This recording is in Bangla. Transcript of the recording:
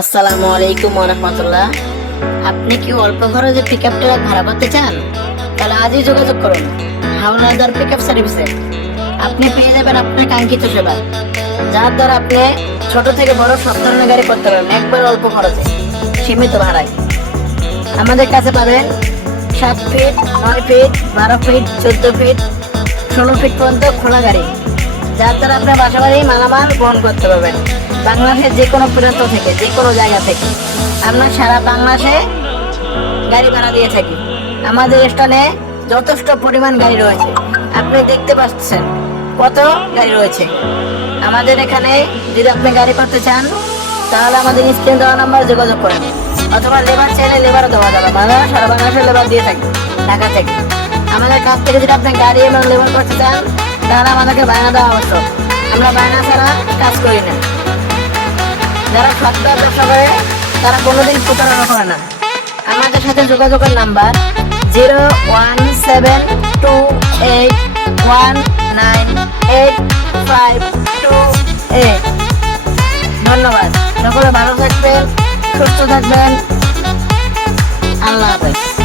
আসসালামু আলাইকুম রহমতুল্লাহ। আপনি কি অল্প খরচে পিক আপ ট্রাক ভাড়া করতে চান, তাহলে আজই যোগাযোগ করুন। হাওলাদার পিক আপ সার্ভিসে আপনি পেয়ে যাবেন আপনার কাঙ্ক্ষিত সেবা। যার দ্বারা আপনি ছোট থেকে বড় সব ধরনের গাড়ি করতে পারবেন, একবার অল্প খরচে, সীমিত ভাড়ায়। আমাদের কাছে পাবেন সাত ফিট নয় ফিট বারো ফিট চোদ্দ ফিট ষোলো ফিট পর্যন্ত খোলা গাড়ি। আপনার বাসা বাড়ি মালামাল বহন করতে পারবেন। বাংলাদেশের যে কোনো প্রান্ত থেকে যে কোনো জায়গা থেকে। আমরা সারা বাংলাদেশে গাড়ি ভাড়া দিয়ে থাকি। আমাদের স্থানে যথেষ্ট পরিমাণ গাড়ি রয়েছে। আপনি দেখতে পাচ্ছেন কত গাড়ি রয়েছে। আমাদের এখানে যদি আপনি গাড়ি করতে চান, তাহলে আমাদের স্ক্রিন দেওয়া নাম্বার যোগাযোগ করেন। অথবা লেবার চাইলে লেবারও দেওয়া যাবে। আমরা সারা বাংলাদেশে লেবার দিয়ে থাকি, ঢাকা থেকে। আমাদের কাছ থেকে যদি আপনি গাড়ি এবং লেবার করতে চান, তাহলে আমাদেরকে বায়না দেওয়া আবশ্যক। আমরা বায়না ছাড়া কাজ করি না। যারা সপ্তাহ ব্যবসা করে, তারা কোনোদিন প্রতারণা করে না। আমাদের সাথে যোগাযোগের number zero one seven two eight one nine eight five two eight ধন্যবাদ। সকলে ভালো থাকবেন, সুস্থ থাকবেন। আল্লাহ হাফেজ।